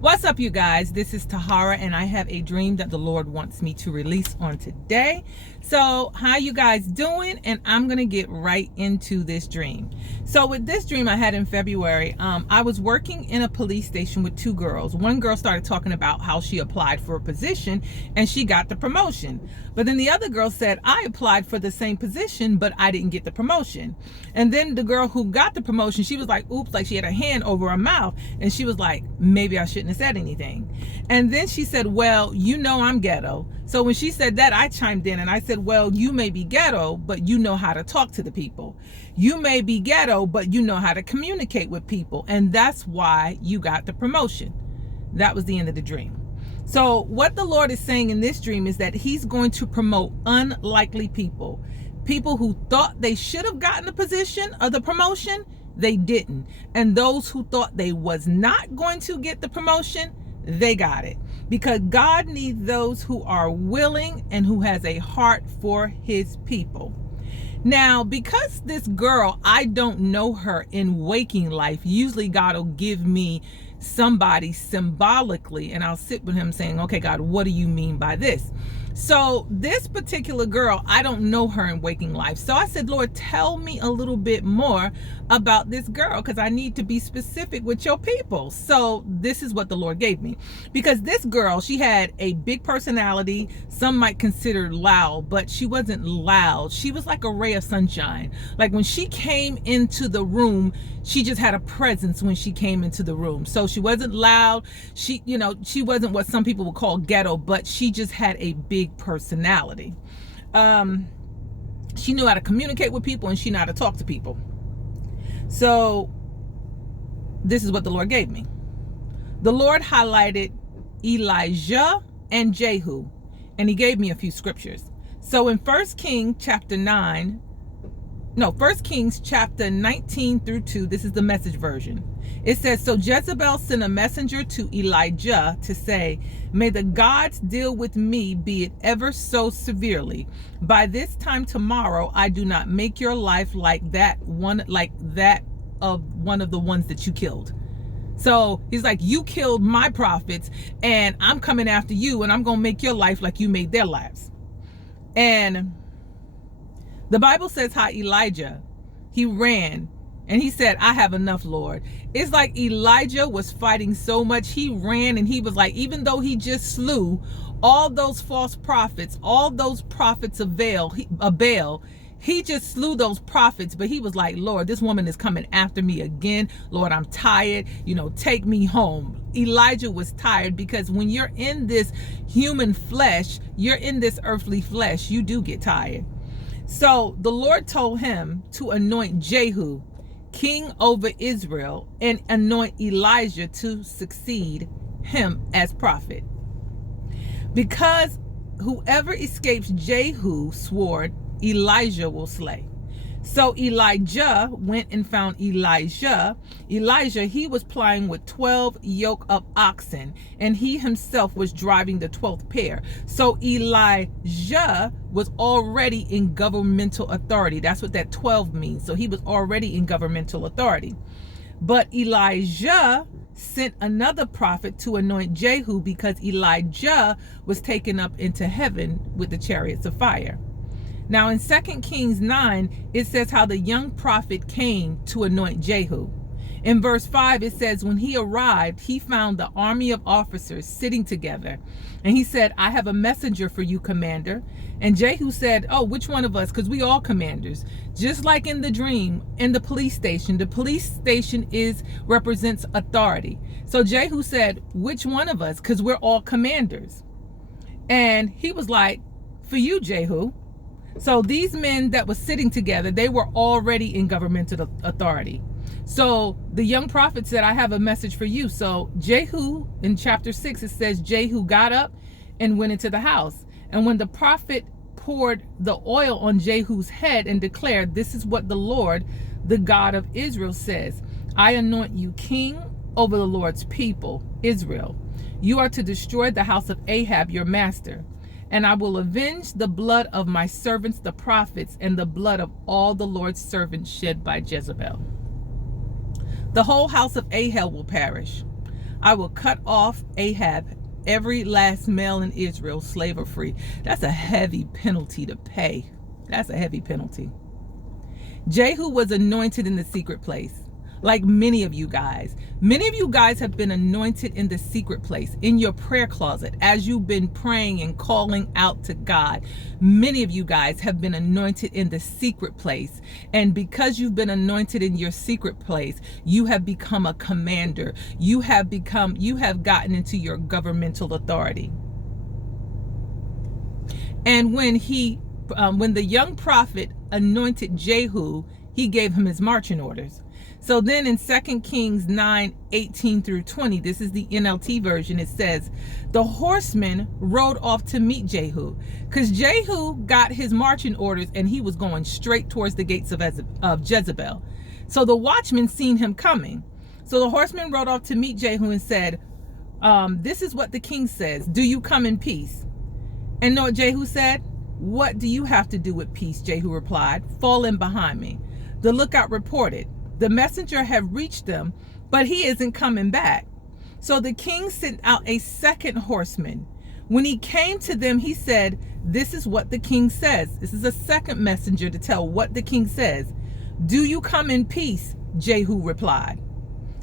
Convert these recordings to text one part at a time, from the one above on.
What's up, you guys? This is Tahara, and I have a dream that the Lord wants me to release on today. So how you guys doing? And I'm gonna get right into this dream. So with this dream I had in February, I was working in a police station with two girls. One girl started talking about how she applied for a position and she got the promotion, but then the other girl said, I applied for the same position but I didn't get the promotion. And then the girl who got the promotion, she was like, oops, like she had her hand over her mouth, and she was like, maybe I shouldn't have said anything. And then she said, well, you know I'm ghetto. So when she said that, I chimed in and I said, well, you may be ghetto, but you know how to talk to the people. You may be ghetto, but you know how to communicate with people. And that's why you got the promotion. That was the end of the dream. So what the Lord is saying in this dream is that he's going to promote unlikely people. People who thought they should have gotten the position or the promotion, they didn't. And those who thought they was not going to get the promotion, they got it. Because God needs those who are willing and who has a heart for his people. Now, because this girl, I don't know her in waking life, usually God will give me somebody symbolically and I'll sit with him saying, okay, God, what do you mean by this? So this particular girl, I don't know her in waking life. So I said, Lord, tell me a little bit more about this girl, because I need to be specific with your people. So this is what the Lord gave me. Because this girl, she had a big personality. Some might consider loud, but she wasn't loud. She was like a ray of sunshine. Like when she came into the room, she just had a presence when she came into the room. So she wasn't loud. She wasn't what some people would call ghetto, but she just had a big personality. She knew how to communicate with people and she knew how to talk to people. So this is what the Lord gave me. The Lord highlighted Elijah and Jehu, and he gave me a few scriptures. So in 1 Kings chapter 19 through 2, this is the Message version. It says, so Jezebel sent a messenger to Elijah to say, may the gods deal with me, be it ever so severely. By this time tomorrow, I do not make your life like that of one of the ones that you killed. So he's like, you killed my prophets and I'm coming after you and I'm going to make your life like you made their lives. And the Bible says how Elijah, he ran and he said, I have enough, Lord. It's like Elijah was fighting so much. He ran and he was like, even though he just slew all those false prophets, all those prophets of Baal, he just slew those prophets. But he was like, Lord, this woman is coming after me again. Lord, I'm tired. Take me home. Elijah was tired, because when you're in this human flesh, you're in this earthly flesh, you do get tired. So the Lord told him to anoint Jehu king over Israel and anoint Elijah to succeed him as prophet. Because whoever escapes Jehu's sword, Elijah will slay. So Elijah went and found Elijah. Elijah, he was plying with 12 yoke of oxen, and he himself was driving the 12th pair. So Elijah was already in governmental authority. That's what that 12 means. So he was already in governmental authority. But Elijah sent another prophet to anoint Jehu, because Elijah was taken up into heaven with the chariots of fire. Now in 2 Kings 9, it says how the young prophet came to anoint Jehu. In verse 5, it says, when he arrived, he found the army of officers sitting together. And he said, I have a messenger for you, commander. And Jehu said, oh, which one of us? Because we all commanders. Just like in the dream, in the police station represents authority. So Jehu said, which one of us? Because we're all commanders. And he was like, for you, Jehu. So these men that were sitting together, they were already in governmental authority. So the young prophet said, I have a message for you. So Jehu, in chapter 6, it says, Jehu got up and went into the house. And when the prophet poured the oil on Jehu's head and declared, this is what the Lord, the God of Israel, says, I anoint you king over the Lord's people, Israel. You are to destroy the house of Ahab, your master. And I will avenge the blood of my servants, the prophets, and the blood of all the Lord's servants shed by Jezebel. The whole house of Ahab will perish. I will cut off Ahab, every last male in Israel, slave or free. That's a heavy penalty to pay. That's a heavy penalty. Jehu was anointed in the secret place. Like many of you guys have been anointed in the secret place, in your prayer closet, as you've been praying and calling out to God. Many of you guys have been anointed in the secret place. And because you've been anointed in your secret place, you have become a commander. You have gotten into your governmental authority. And when the young prophet anointed Jehu, he gave him his marching orders. So then in 2 Kings 9:18 through 20, this is the NLT version, it says, the horsemen rode off to meet Jehu, because Jehu got his marching orders and he was going straight towards the gates of Jezebel. So the watchmen seen him coming. So the horsemen rode off to meet Jehu and said, this is what the king says, do you come in peace? And know what Jehu said? What do you have to do with peace? Jehu replied, fall in behind me. The lookout reported, the messenger had reached them, but he isn't coming back. So the king sent out a second horseman. When he came to them, he said, this is what the king says. This is a second messenger to tell what the king says. Do you come in peace? Jehu replied.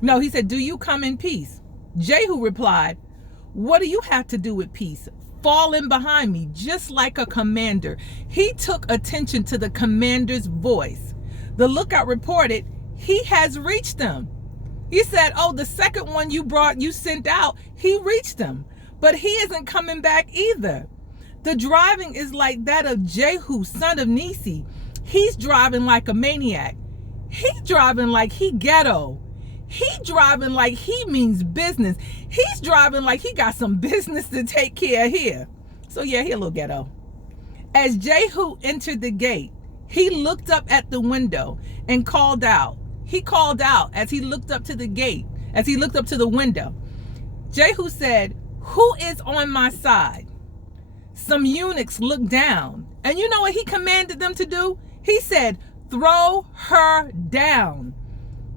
No, he said, do you come in peace? Jehu replied, what do you have to do with peace? Fall in behind me, just like a commander. He took attention to the commander's voice. The lookout reported, he has reached them. He said, oh, the second one you sent out, he reached them, but he isn't coming back either. The driving is like that of Jehu, son of Nisi. He's driving like a maniac. He's driving like he ghetto. He's driving like he means business. He's driving like he got some business to take care of here. So yeah, he a little ghetto. As Jehu entered the gate, he looked up at the window and called out. He called out as he looked up to the gate, as he looked up to the window. Jehu said, who is on my side? Some eunuchs looked down, and you know what he commanded them to do? He said, throw her down.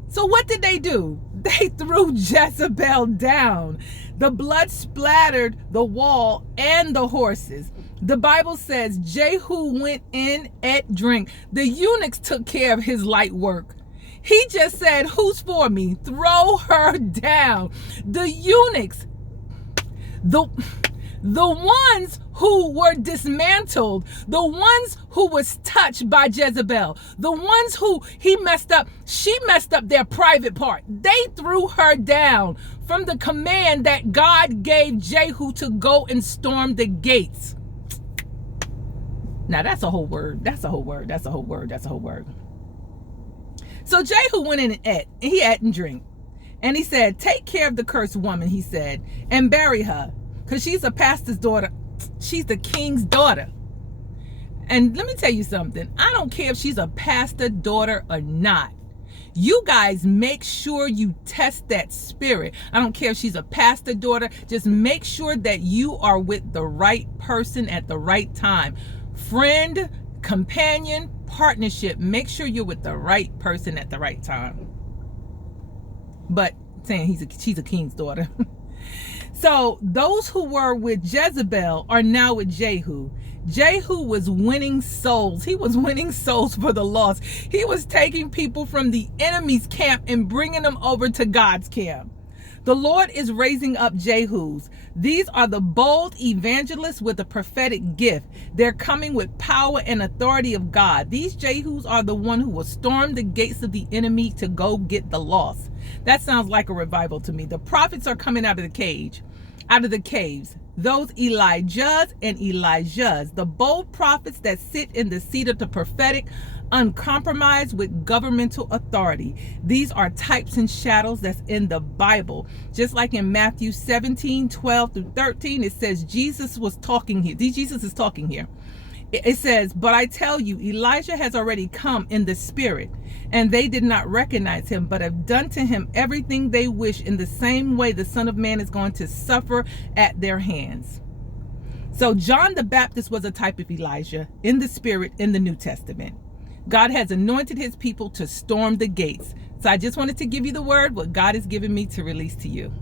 So what did they do? They threw Jezebel down. The blood splattered the wall and the horses. The Bible says Jehu went in, ate, drink. The eunuchs took care of his light work. He just said, who's for me? Throw her down. The eunuchs, the ones who were dismantled, the ones who was touched by Jezebel, the ones who she messed up their private part. They threw her down from the command that God gave Jehu to go and storm the gates. Now that's a whole word. That's a whole word. That's a whole word. That's a whole word. So Jehu went in and ate, and he ate and drank. And he said, take care of the cursed woman, he said, and bury her, because she's a pastor's daughter. She's the king's daughter. And let me tell you something. I don't care if she's a pastor daughter or not. You guys make sure you test that spirit. I don't care if she's a pastor daughter. Just make sure that you are with the right person at the right time. Friend, companion, partnership. Make sure you're with the right person at the right time. But saying she's a king's daughter. So those who were with Jezebel are now with Jehu. Jehu was winning souls. He was winning souls for the lost. He was taking people from the enemy's camp and bringing them over to God's camp. The Lord is raising up Jehus. These are the bold evangelists with a prophetic gift. They're coming with power and authority of God. These Jehus are the one who will storm the gates of the enemy to go get the lost. That sounds like a revival to me. The prophets are coming out of the caves. Those Elijahs and Elijahs, the bold prophets that sit in the seat of the prophetic, uncompromised with governmental authority. These are types and shadows that's in the Bible. Just like in Matthew 17:12-13, it says Jesus was talking here. Jesus is talking here. It says, but I tell you, Elijah has already come in the spirit, and they did not recognize him, but have done to him everything they wish. In the same way, the Son of Man is going to suffer at their hands. So John the Baptist was a type of Elijah in the spirit in the New Testament. God has anointed his people to storm the gates. So I just wanted to give you the word, what God has given me to release to you.